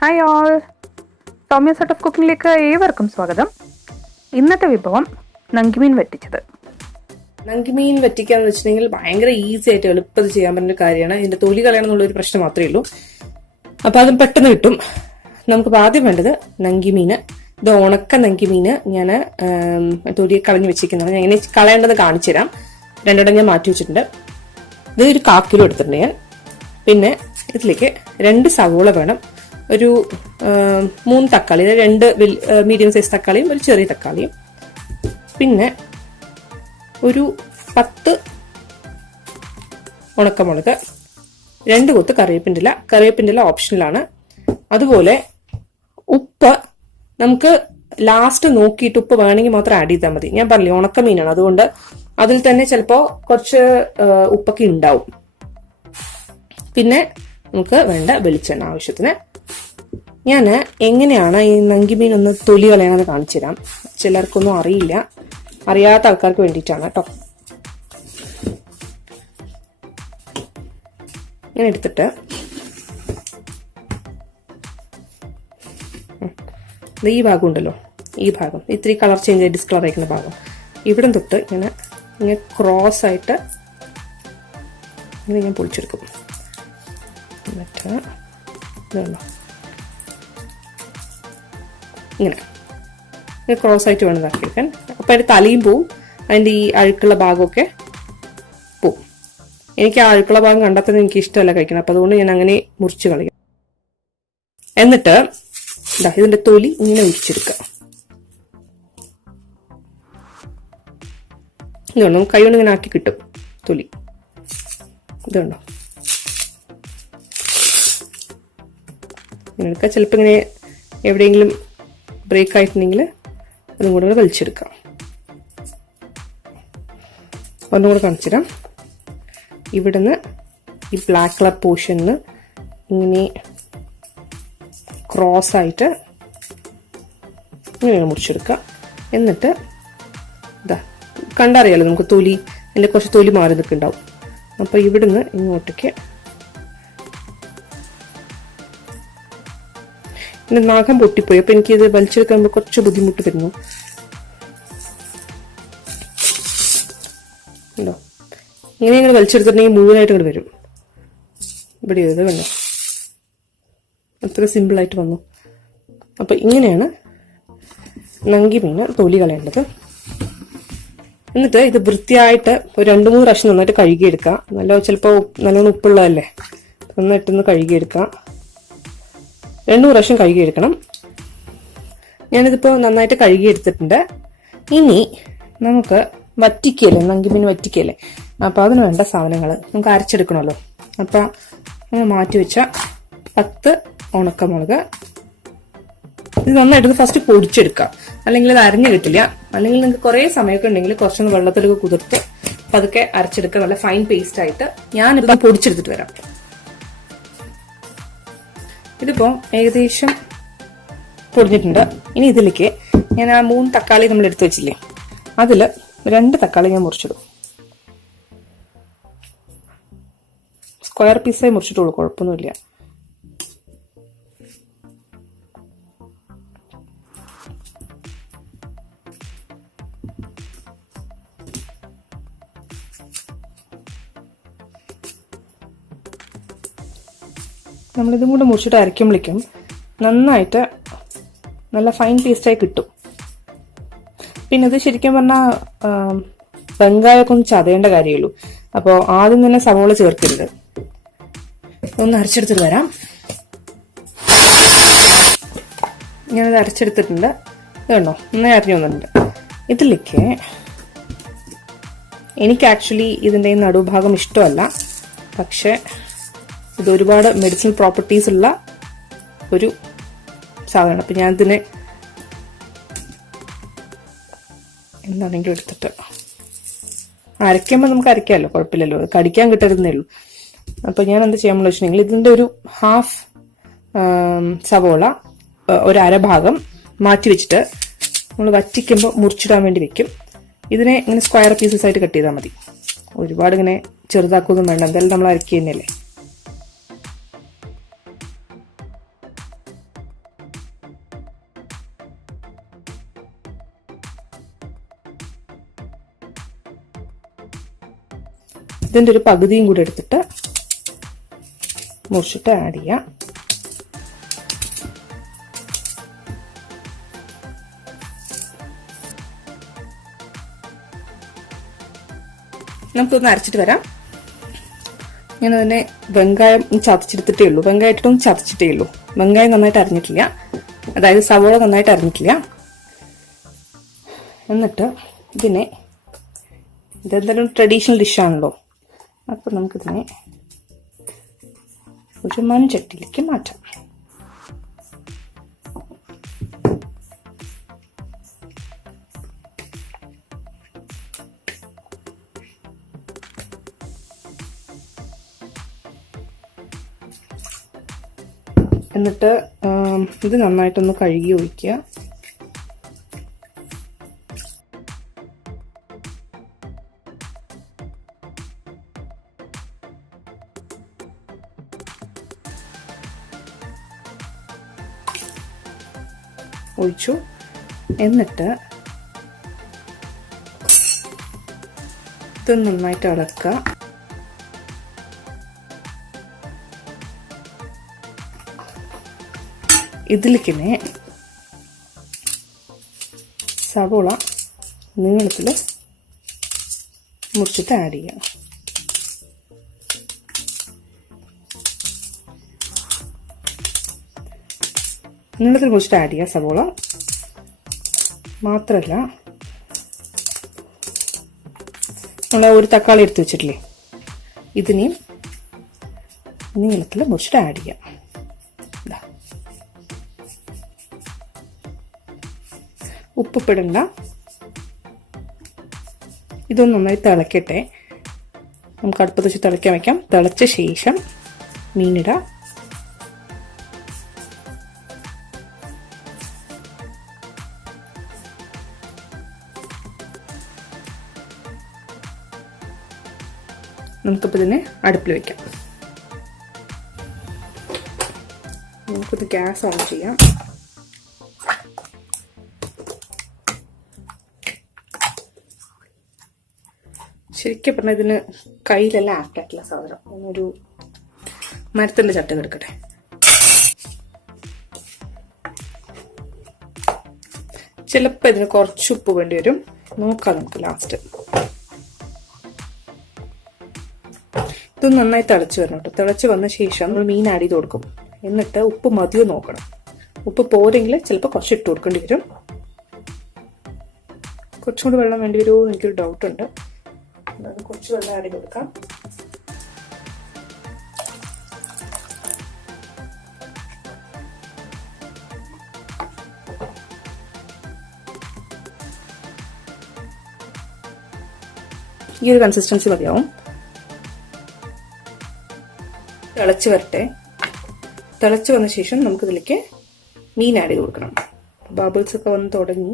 Hi all, Soumya's art of കുക്കിങ്ങിലേക്ക് ഏവർക്കും സ്വാഗതം. ഇന്നത്തെ വിഭവം നങ്കിമീൻ വറ്റിച്ചത്. നങ്കിമീൻ വറ്റിക്കാന്ന് വെച്ചിട്ടുണ്ടെങ്കിൽ ഭയങ്കര ഈസി ആയിട്ട് എളുപ്പത്തിൽ ചെയ്യാൻ പറ്റുന്ന ഒരു കാര്യമാണ്. ഇതിന്റെ തൊലി കളയണം എന്നുള്ളൊരു പ്രശ്നം മാത്രമേ ഉള്ളൂ. അപ്പൊ അതും പെട്ടെന്ന് കിട്ടും. നമുക്കിപ്പോൾ ആദ്യം വേണ്ടത് നങ്കിമീന്. ഇത് ഉണക്ക നങ്കിമീന് ഞാൻ തൊലി കളഞ്ഞു വെച്ചിരിക്കുന്നതാണ്. ഞാൻ എങ്ങനെ കളയേണ്ടത് കാണിച്ചു തരാം. രണ്ടിടം ഞാൻ മാറ്റി വെച്ചിട്ടുണ്ട്. ഇത് ഒരു 1/4 കിലോ എടുത്തിട്ടുണ്ട് ഞാൻ. പിന്നെ ഇതിലേക്ക് 2 സവോള വേണം, ഒരു 3 തക്കാളി, 2 മീഡിയം സൈസ് തക്കാളിയും ഒരു ചെറിയ തക്കാളിയും, പിന്നെ ഒരു 10 ഉണക്കമുളക്, 2 കൊത്ത് കറിവേപ്പിൻ്റെ ഇല ഓപ്ഷണലാണ്. അതുപോലെ ഉപ്പ് നമുക്ക് ലാസ്റ്റ് നോക്കിയിട്ട് ഉപ്പ് വേണമെങ്കിൽ മാത്രം ആഡ് ചെയ്താൽ മതി. ഞാൻ പറഞ്ഞില്ലേ ഉണക്ക മീനാണ്, അതുകൊണ്ട് അതിൽ തന്നെ ചിലപ്പോൾ കുറച്ച് ഉപ്പൊക്കെ ഉണ്ടാവും. പിന്നെ നമുക്ക് വേണ്ട വെളിച്ചെണ്ണ ആവശ്യത്തിന്. ഞാൻ എങ്ങനെയാണ് ഈ നങ്കിമീൻ ഒന്ന് തൊലി കളയണമെന്ന് കാണിച്ചു തരാം. ചിലർക്കൊന്നും അറിയില്ല, അറിയാത്ത ആൾക്കാർക്ക് വേണ്ടിയിട്ടാണ് കേട്ടോ. ഇങ്ങനെ എടുത്തിട്ട് ഈ ഭാഗം ഉണ്ടല്ലോ, ഈ ഭാഗം ഇത്തിരി കളർ ചേഞ്ച് ആയി ഡിസ്കളർ ആയിരിക്കുന്ന ഭാഗം, ഇവിടെ തൊട്ട് ഇങ്ങനെ ക്രോസ് ആയിട്ട് ഇങ്ങനെ ഞാൻ പൊളിച്ചെടുക്കും. എന്നിട്ട് ഇതുണ്ടോ ഇങ്ങനെ ക്രോസ് ആയിട്ട് വേണം ഇതാക്കിയെടുക്കാൻ. അപ്പം അതിൻ്റെ തലയും പോവും, അതിൻ്റെ ഈ അഴുക്കുള്ള ഭാഗമൊക്കെ പോവും. എനിക്ക് ആ അഴുക്കുള്ള ഭാഗം കണ്ടെത്തുന്നത് എനിക്ക് ഇഷ്ടമല്ല കഴിക്കണം, അപ്പം അതുകൊണ്ട് ഞാൻ അങ്ങനെ മുറിച്ച് കളയും. എന്നിട്ട് ഇതിന്റെ തൊലി ഇങ്ങനെ ഉരിച്ചെടുക്കുക. ഇതുണ്ടോ, കൈ കൊണ്ട് ഇങ്ങനെ ആക്കി കിട്ടും തൊലി. ഇതുണ്ടോ ഇങ്ങനെ എടുക്കുക. ചിലപ്പോൾ ഇങ്ങനെ എവിടെയെങ്കിലും ബ്രേക്ക് ആയിട്ടുണ്ടെങ്കിൽ അതും കൂടെ വലിച്ചെടുക്കാം. ഒന്നും കൂടെ കാണിച്ചുതരാം. ഇവിടുന്ന് ഈ ബ്ലാക്ക് കളർ പോർഷനിൽ ഇങ്ങനെ ക്രോസ് ആയിട്ട് ഇങ്ങനെ മുറിച്ചെടുക്കുക. എന്നിട്ട് കണ്ടറിയാലോ നമുക്ക് തൊലി, അതിൻ്റെ കുറച്ച് തൊലി മാറി നിൽക്കുന്നുണ്ടാവും. അപ്പോൾ ഇവിടുന്ന് ഇങ്ങോട്ടേക്ക് എൻ്റെ നഖം പൊട്ടിപ്പോയി. അപ്പം എനിക്കിത് വലിച്ചെടുക്കുമ്പോൾ കുറച്ച് ബുദ്ധിമുട്ട് വരുന്നു. ഉണ്ടോ, ഇങ്ങനെ വലിച്ചെടുത്തിട്ടുണ്ടെങ്കിൽ മുഴുവനായിട്ട് ഇങ്ങോട്ട് വരും. ഇവിടെ ഇത് കണ്ടോ, അത്ര സിമ്പിളായിട്ട് വന്നു. അപ്പം ഇങ്ങനെയാണ് നങ്കിമീൻ തൊലി കളയേണ്ടത്. എന്നിട്ട് ഇത് വൃത്തിയായിട്ട് ഒരു 2-3 പ്രാവശ്യം നന്നായിട്ട് കഴുകിയെടുക്കുക. ചിലപ്പോൾ നല്ലോണം ഉപ്പുള്ളതല്ലേ, നന്നായിട്ടൊന്ന് കഴുകിയെടുക്കുക. 2 പ്രാവശ്യം കഴുകിയെടുക്കണം. ഞാനിതിപ്പോൾ നന്നായിട്ട് കഴുകിയെടുത്തിട്ടുണ്ട്. ഇനി നമുക്ക് വറ്റിക്കല്ലേ, നങ്കിമീൻ വറ്റിക്കല്ലേ, അപ്പോൾ അതിന് വേണ്ട സാധനങ്ങൾ നമുക്ക് അരച്ചെടുക്കണമല്ലോ. അപ്പം മാറ്റി വെച്ച 10 ഉണക്കമുളക്. ഇത് നന്നായിട്ട് ഫസ്റ്റ് പൊടിച്ചെടുക്കുക, അല്ലെങ്കിൽ ഇത് അരഞ്ഞു കിട്ടില്ല. അല്ലെങ്കിൽ നിങ്ങൾക്ക് കുറേ സമയമൊക്കെ ഉണ്ടെങ്കിൽ കുറച്ചൊന്ന് വെള്ളത്തിലൊക്കെ കുതിർത്ത് പതുക്കെ അരച്ചെടുക്കുക, നല്ല ഫൈൻ പേസ്റ്റ് ആയിട്ട്. ഞാനിപ്പോൾ പൊടിച്ചെടുത്തിട്ട് വരാം. ഇതിപ്പോൾ ഏകദേശം പൊടിഞ്ഞിട്ടുണ്ട്. ഇനി ഇതിലേക്ക് ഞാൻ ആ 3 തക്കാളി നമ്മൾ എടുത്തു വെച്ചില്ലേ, അതിൽ 2 തക്കാളി ഞാൻ മുറിച്ചിടും. സ്ക്വയർ പീസായി മുറിച്ചിട്ടുള്ളൂ, കുഴപ്പമൊന്നുമില്ല. നമ്മളിതും കൂടെ മുറിച്ചിട്ട് അരയ്ക്കുമ്പോഴേക്കും നന്നായിട്ട് നല്ല ഫൈൻ പേസ്റ്റായി കിട്ടും. പിന്നെ ഇത് ശരിക്കും പറഞ്ഞാൽ വെങ്കായമൊക്കെ ഒന്ന് ചതയേണ്ട കാര്യമുള്ളൂ. അപ്പോൾ ആദ്യം തന്നെ സവോള ചേർക്കരുത്. ഒന്ന് അരച്ചെടുത്തിട്ട് വരാം. ഞാനത് അരച്ചെടുത്തിട്ടുണ്ട്. ഇതുണ്ടോ, നന്നായി അരിഞ്ഞു വന്നിട്ടുണ്ട്. ഇതിലേക്ക് എനിക്ക് ആക്ച്വലി ഇതിൻ്റെ നടുഭാഗം ഇഷ്ടമല്ല, പക്ഷെ ഇത് ഒരുപാട് മെഡിസിനൽ പ്രോപ്പർട്ടീസ് ഉള്ള ഒരു സാധനമാണ്. അപ്പം ഞാൻ ഇതിനെ എന്താണെങ്കിലും എടുത്തിട്ട് അരയ്ക്കുമ്പോൾ നമുക്ക് അരയ്ക്കാമല്ലോ, കുഴപ്പമില്ലല്ലോ, കടിക്കാൻ കിട്ടരുന്നേ ഉള്ളൂ. അപ്പോൾ ഞാൻ എന്ത് ചെയ്യാമെന്ന് വെച്ചിട്ടുണ്ടെങ്കിൽ ഇതിൻ്റെ ഒരു 1/2 സവോള ഒരു അരഭാഗം മാറ്റി വെച്ചിട്ട് നമ്മൾ വറ്റിക്കുമ്പോൾ മുറിച്ചിടാൻ വേണ്ടി വെക്കും. ഇതിനെ ഇങ്ങനെ സ്ക്വയർ പീസസ് ആയിട്ട് കട്ട് ചെയ്താൽ മതി. ഒരുപാട് ഇങ്ങനെ ചെറുതാക്കൊന്നും വേണ്ട, എന്തായാലും നമ്മൾ അരക്കി തന്നെയല്ലേ. ഇതിൻ്റെ ഒരു പകുതിയും കൂടെ എടുത്തിട്ട് മുറിച്ചിട്ട് ആഡ് ചെയ്യാം. നമുക്കൊന്ന് അരച്ചിട്ട് വരാം. ഞാൻ തന്നെ വെങ്കായം ചതച്ചെടുത്തിട്ടേ ഉള്ളൂ. വെങ്കായം ഇട്ടിട്ടൊന്നും ചതച്ചിട്ടേ ഉള്ളൂ. വെങ്കായം നന്നായിട്ട് അരിഞ്ഞിട്ടില്ല, അതായത് സവോള നന്നായിട്ട് അരിഞ്ഞിട്ടില്ല. എന്നിട്ട് ഇതിനെ, ഇതെന്തായാലും ട്രഡീഷണൽ ഡിഷാണല്ലോ, അപ്പം നമുക്കിതിനെ ഒരു മൺചട്ടിയിലേക്ക് മാറ്റാം. എന്നിട്ട് ഇത് നന്നായിട്ടൊന്ന് കഴുകി ഒഴിക്കുക. ഒഴിച്ചു. എന്നിട്ട് ഇത് നന്നായിട്ട് ഇളക്കുക. ഇതിലേക്കിനെ സവോള നീളത്തിൽ മുറിച്ചിട്ട് ആഡ് ചെയ്യാം. നീളത്തിൽ മുറിച്ചിട്ട് ആഡ് ചെയ്യാം സവോള. മാത്രമല്ല നമ്മൾ ഒരു തക്കാളി എടുത്ത് വെച്ചിട്ടില്ലേ, ഇതിനെയും നീളത്തിൽ മുറിച്ചിട്ട് ആഡ് ചെയ്യാം. ഉപ്പിടണ്ട. ഇതൊന്ന് നന്നായി തിളക്കട്ടെ. നമുക്ക് അടുപ്പത്ത് വെച്ച് തിളയ്ക്കാൻ വയ്ക്കാം. തിളച്ച ശേഷം മീനിടാം. നമുക്കിപ്പോൾ ഇതിനെ അടുപ്പിൽ വയ്ക്കാം. നമുക്കിത് ഗ്യാസ് ഓൺ ചെയ്യാം. ശരിക്കും പറഞ്ഞാൽ ഇതിന് കയ്യിലെല്ലാം ആപ്റ്റായിട്ടുള്ള സാധനം. ഒരു മരത്തിൻ്റെ ചട്ട എടുക്കട്ടെ. ചിലപ്പോൾ ഇതിന് കുറച്ച് ഉപ്പ് വേണ്ടി വരും. നോക്കാം നമുക്ക് ലാസ്റ്റ്. ഇത് നന്നായി തിളച്ച് വരണം കേട്ടോ. തിളച്ച് വന്ന ശേഷം നമ്മൾ മീൻ ആഡ് ചെയ്ത് കൊടുക്കും. എന്നിട്ട് ഉപ്പ് മതിയോ നോക്കണം. ഉപ്പ് പോരെങ്കിൽ ചിലപ്പോൾ കുറച്ച് ഇട്ട് കൊടുക്കേണ്ടി വരും. കുറച്ചും കൂടി വെള്ളം വേണ്ടി വരുമോ എനിക്കൊരു ഡൗട്ടുണ്ട്. കുറച്ച് വെള്ളം ആഡ് ചെയ്ത് കൊടുക്കാം. ഈ ഒരു കൺസിസ്റ്റൻസി മതിയാവും. തിളച്ച് വരട്ടെ. തിളച്ച് വന്ന ശേഷം നമുക്കിതിലേക്ക് മീൻ ആഡ് ചെയ്ത് കൊടുക്കണം. ബബിൾസ് ഒക്കെ വന്ന് തുടങ്ങി.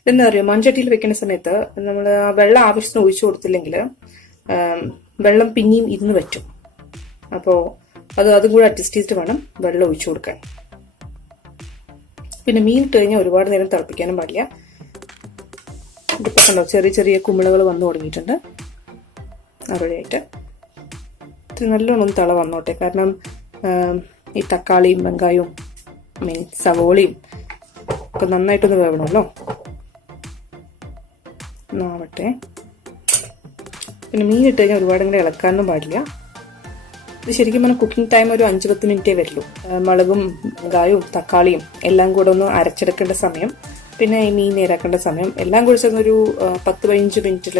ഇതെന്താ പറയുക, മൺചട്ടിയിൽ വെക്കുന്ന സമയത്ത് നമ്മൾ ആ വെള്ളം ആവശ്യത്തിന് ഒഴിച്ചു കൊടുത്തില്ലെങ്കിൽ വെള്ളം പിന്നെയും ഇരുന്ന് പറ്റും. അപ്പോൾ അതും കൂടെ അഡ്ജസ്റ്റ് ചെയ്തിട്ട് വേണം വെള്ളം ഒഴിച്ചു കൊടുക്കാൻ. പിന്നെ മീൻ ഇട്ട് കഴിഞ്ഞാൽ ഒരുപാട് നേരം തിളപ്പിക്കാനും പാടില്ല. ഇതിപ്പോൾ കണ്ടോ, ചെറിയ ചെറിയ കുമിളകൾ വന്നു തുടങ്ങിയിട്ടുണ്ട്. അവിടെയായിട്ട് നല്ലോണം ഒന്ന് തിള വന്നോട്ടെ. കാരണം ഈ തക്കാളിയും വെങ്കായവും സവോളയും ഒക്കെ നന്നായിട്ടൊന്ന് വേവണമല്ലോ. ആവട്ടെ. പിന്നെ മീൻ ഇട്ട് കഴിഞ്ഞാൽ ഒരുപാട് ഇങ്ങനെ ഇളക്കാനൊന്നും പാടില്ല. ഇത് ശരിക്കും പറഞ്ഞാൽ കുക്കിംഗ് ടൈം ഒരു 5-10 മിനിറ്റേ വരുള്ളൂ. മുളകും വെങ്കായവും തക്കാളിയും എല്ലാം കൂടെ ഒന്ന് അരച്ചെടുക്കേണ്ട സമയം, പിന്നെ ഈ മീൻ നേരാക്കേണ്ട സമയം എല്ലാം കൂടി ചേർന്നൊരു 10-15 മിനിറ്റിൽ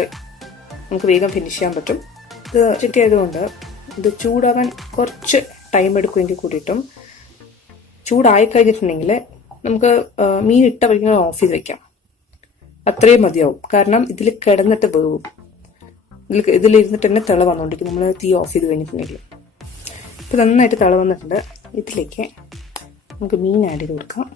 നമുക്ക് വേഗം ഫിനിഷ് ചെയ്യാൻ പറ്റും. ഇത് ചട്ടി ആയതുകൊണ്ട് ഇത് ചൂടാവാൻ കുറച്ച് ടൈം എടുക്കുമെങ്കിൽ കൂടിയിട്ടും ചൂടായി കഴിഞ്ഞിട്ടുണ്ടെങ്കിൽ നമുക്ക് മീൻ ഇട്ട വഴികൾ ഓഫ് ചെയ്ത് വെക്കാം. അത്രയും മതിയാവും. കാരണം ഇതിൽ കിടന്നിട്ട് വേവും. ഇതിലിരുന്നിട്ട് തന്നെ തിള വന്നുകൊണ്ടിരിക്കും നമ്മൾ തീ ഓഫ് ചെയ്ത് കഴിഞ്ഞിട്ടുണ്ടെങ്കിൽ. ഇപ്പം നന്നായിട്ട് തിള വന്നിട്ടുണ്ട്. ഇതിലേക്ക് നമുക്ക് മീൻ ആഡ് ചെയ്ത് കൊടുക്കാം.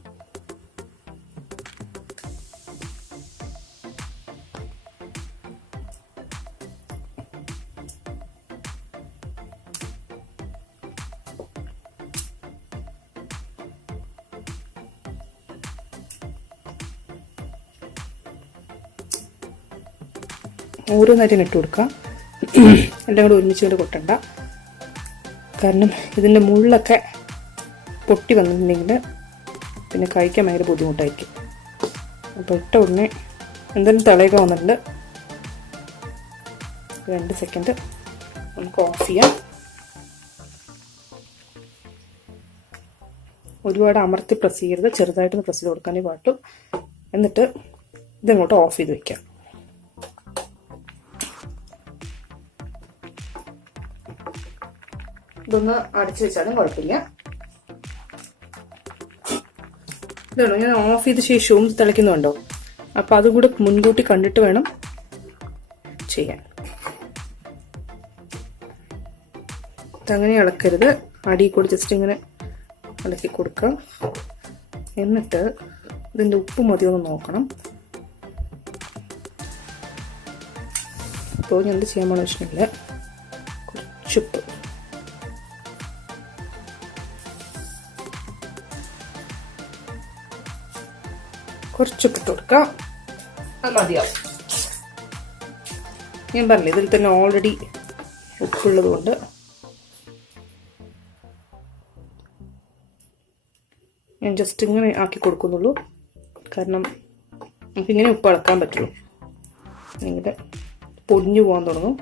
ഓരോന്നേരം ഇട്ട് കൊടുക്കാം. എല്ലാം കൂടെ ഒരുമിച്ചുകൊണ്ട് കൊട്ടണ്ട, കാരണം ഇതിൻ്റെ മുള്ളൊക്കെ പൊട്ടി വന്നിട്ടുണ്ടെങ്കിൽ പിന്നെ കഴിക്കാൻ ഭയങ്കര ബുദ്ധിമുട്ടായിരിക്കും. അപ്പോൾ ഇട്ട ഉടനെ എന്തായാലും തിളയൊക്കെ വന്നിട്ടുണ്ട്. 2 സെക്കൻഡ് നമുക്ക് ഓഫ് ചെയ്യാം. ഒരുപാട് അമർത്തി പ്രസ് ചെയ്യരുത്, ചെറുതായിട്ടൊന്ന് പ്രസ് ചെയ്ത് കൊടുക്കാനേ പാട്ടു. എന്നിട്ട് ഇതങ്ങോട്ട് ഓഫ് ചെയ്ത് വെക്കാം. ഇതൊന്ന് അടച്ചു വെച്ചാലും കുഴപ്പമില്ല. ഇതാണോ ഞാൻ ഓഫ് ചെയ്ത ശേഷവും തിളയ്ക്കുന്നുണ്ടോ? അപ്പൊ അതും കൂടെ മുൻകൂട്ടി കണ്ടിട്ട് വേണം ചെയ്യാൻ. അങ്ങനെ ഇളക്കരുത്, അടിയിൽ കൂടി ജസ്റ്റ് ഇങ്ങനെ ഇളക്കി കൊടുക്കാം. എന്നിട്ട് ഇതിന്റെ ഉപ്പ് മതിയൊന്ന് നോക്കണം. ഇപ്പോൾ ഞാൻ എന്ത് ചെയ്യാൻ പോണ വെച്ചിട്ടുണ്ടെങ്കിൽ കുറച്ചുപ്പ്, കുറച്ചുപ്പിട്ട് കൊടുക്കാം. അത് മതിയാവും. ഞാൻ പറഞ്ഞില്ല ഇതിൽ തന്നെ ഓൾറെഡി ഉപ്പുള്ളത് കൊണ്ട് ഞാൻ ജസ്റ്റ് ഇങ്ങനെ ആക്കി കൊടുക്കുന്നുള്ളൂ. കാരണം നമുക്കിങ്ങനെ ഉപ്പ് ഇളക്കാൻ പറ്റുള്ളൂ, അല്ലെങ്കിൽ പൊടിഞ്ഞു പോകാൻ തുടങ്ങും.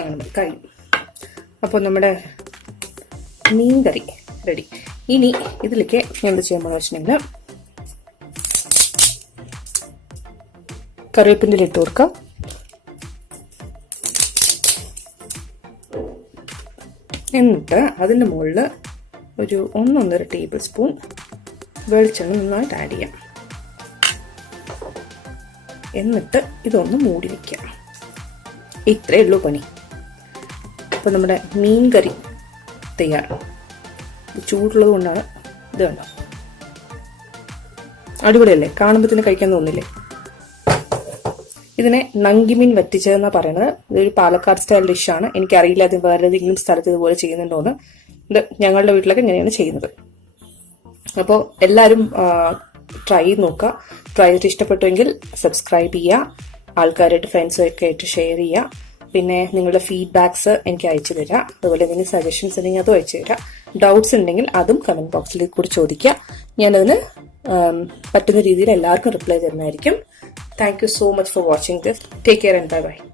അങ്ങനെ കഴിയും. അപ്പോൾ നമ്മുടെ മീൻ കറി റെഡി. ഇനി ഇതിലേക്ക് ഞാൻ എന്ത് ചെയ്യാൻ പോകുന്ന വെച്ചിട്ടുണ്ടെങ്കിൽ കറിവേപ്പിൻ്റെ ഇട്ട് കൊടുക്കാം. എന്നിട്ട് അതിൻ്റെ മുകളിൽ ഒരു 1-1.5 ടേബിൾ സ്പൂൺ വെളിച്ചെണ്ണ നന്നായിട്ട് ആഡ് ചെയ്യാം. എന്നിട്ട് ഇതൊന്ന് മൂടി വയ്ക്കാം. ഇത്രയേ ഉള്ളൂ പണി. അപ്പോൾ നമ്മുടെ മീൻ കറി തയ്യാർ. ചൂടുള്ളത് കൊണ്ടാണ് ഇത് കണ്ടോ, അടിപൊളിയല്ലേ? കാണുമ്പോൾ തന്നെ കഴിക്കാൻ തോന്നില്ലേ? ഇതിനെ നങ്കിമീൻ വറ്റിച്ചതെന്നാണ് പറയുന്നത്. ഇതൊരു പാലക്കാട് സ്റ്റൈൽ ഡിഷാണ്. എനിക്കറിയില്ല അത് വേറെ ഏതെങ്കിലും സ്ഥലത്ത് ഇതുപോലെ ചെയ്യുന്നുണ്ടോന്ന്. ഇത് ഞങ്ങളുടെ വീട്ടിലൊക്കെ ഇങ്ങനെയാണ് ചെയ്യുന്നത്. അപ്പോൾ എല്ലാവരും ട്രൈ ചെയ്ത് നോക്കുക. ട്രൈ ചെയ്തിട്ട് ഇഷ്ടപ്പെട്ടുവെങ്കിൽ സബ്സ്ക്രൈബ് ചെയ്യുക, ആൾക്കാരായിട്ട് ഫ്രണ്ട്സൊക്കെ ആയിട്ട് ഷെയർ ചെയ്യുക. പിന്നെ നിങ്ങളുടെ ഫീഡ്ബാക്സ് എനിക്ക് അയച്ചു തരാം. അതുപോലെ എന്തെങ്കിലും സജഷൻസ് ഉണ്ടെങ്കിൽ അതും അയച്ചു തരാം. ഡൗട്ട്സ് ഉണ്ടെങ്കിൽ അതും കമന്റ് ബോക്സിൽ കൂടി ചോദിക്കുക. ഞാനതിന് പറ്റുന്ന രീതിയിൽ എല്ലാവർക്കും റിപ്ലൈ തരുന്നതായിരിക്കും. Thank you so much for watching this. Take care and bye bye.